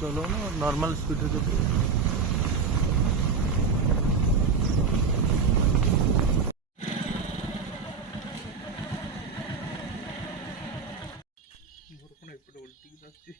चलो ना normal speed रे चलो। ମୋର କଣ ଏପଟେ ଓଲଟିକି ଆସୁଛି।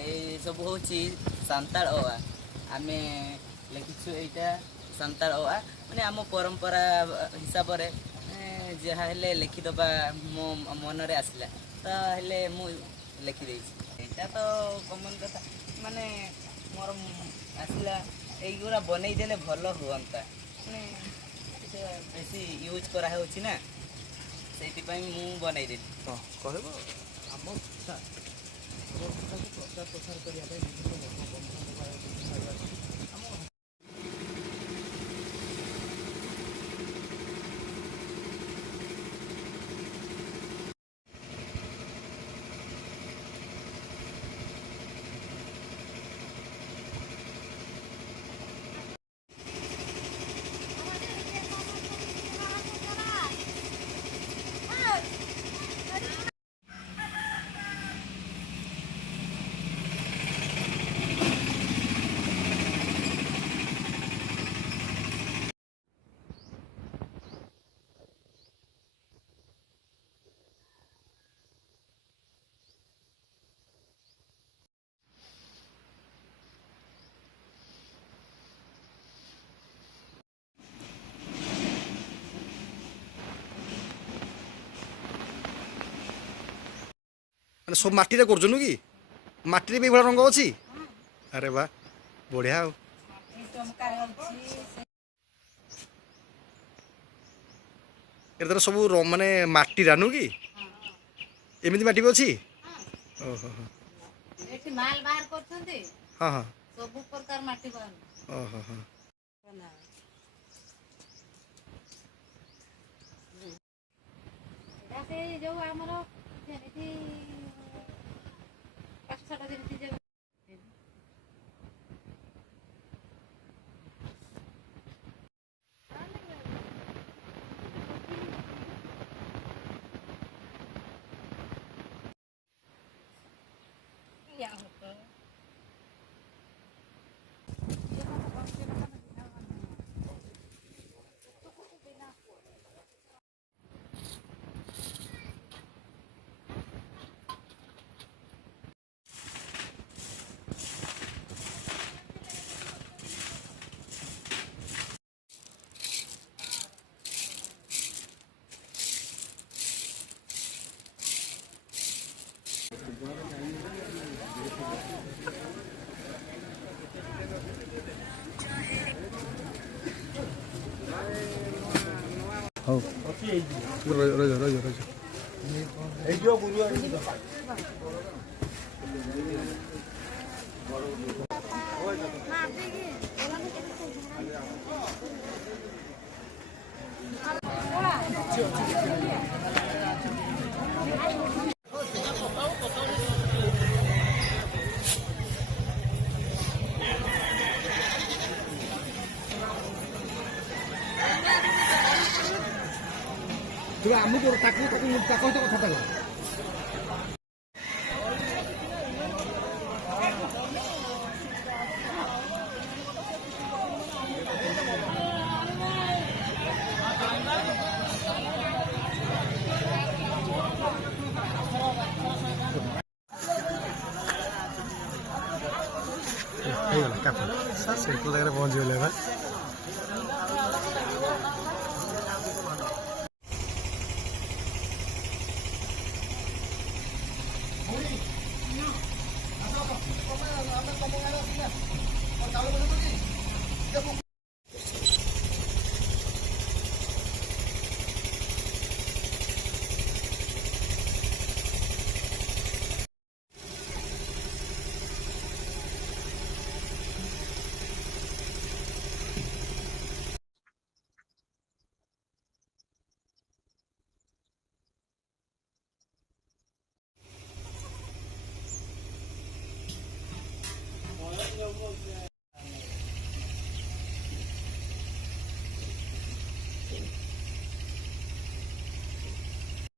এই ସବୁ ହେଉଛି ସାନ୍ତାଳ ଅଆ। ଆମେ ଲେଖିଛୁ ଏଇଟା ସାନ୍ତାଳ ଅଆ, ମାନେ ଆମ ପରମ୍ପରା ହିସାବରେ ଯାହା ହେଲେ ଲେଖିଦେବା ମୋ ମନରେ ଆସିଲା, ତ ହେଲେ ମୁଁ ଲେଖିଦେଇଛି। ଏଇଟା ତ କମନ୍ କଥା, ମାନେ ମୋର ଆସିଲା ଏଇଗୁଡ଼ା ବନେଇଦେଲେ ଭଲ ହୁଅନ୍ତା, ମାନେ ବେଶୀ ୟୁଜ୍ କରାହେଉଛି ନା, ସେଇଥିପାଇଁ ମୁଁ ବନେଇଦେଲି। ହଁ କହିବ ଆମ ଭାଷା ଆମ ଭାଷାକୁ ପ୍ରଚାର ପ୍ରସାର କରିବା ପାଇଁ ବିଭିନ୍ନ ଲୋକ ବନ୍ଧୁବାନ୍ଧବ ଆମ ମାନେ ସବୁ ମାଟିରେ କରୁଛନ୍ତି କି? ମାଟିରେ ବି ଏଇଭଳିଆ ରଙ୍ଗ ଅଛି? ଆରେ ବା ବଢ଼ିଆ ଆଉ। ଏଥିରେ ସବୁ ମାନେ ମାଟି ରାନୁ କି? ଏମିତି ମାଟି ବି ଅଛି? ଓହୋ ହୋ। ଏଠି ମାଲ ବାହାର କରୁଛନ୍ତି, ହଁ ହଁ। ସବୁ ପ୍ରକାର ମାଟି ବାହାରୁ। ଓହୋ ହୋ। ଏଇଟା ସେ ଯୋଉ ଆମର ଯେମିତି କାଠସାଠ ଯେମିତି ଅଛି ହେଇଯିବ ରହିଯାଉ ହେଇଯିବ ଗୁରୁବାର ତୁ ଆମକୁ ତାକୁ ସହିତ କଥାଟା କର ହେଇଗଲା କାଠ ସେ ଜାଗାରେ ପହଞ୍ଚିଗଲେ ଏବେ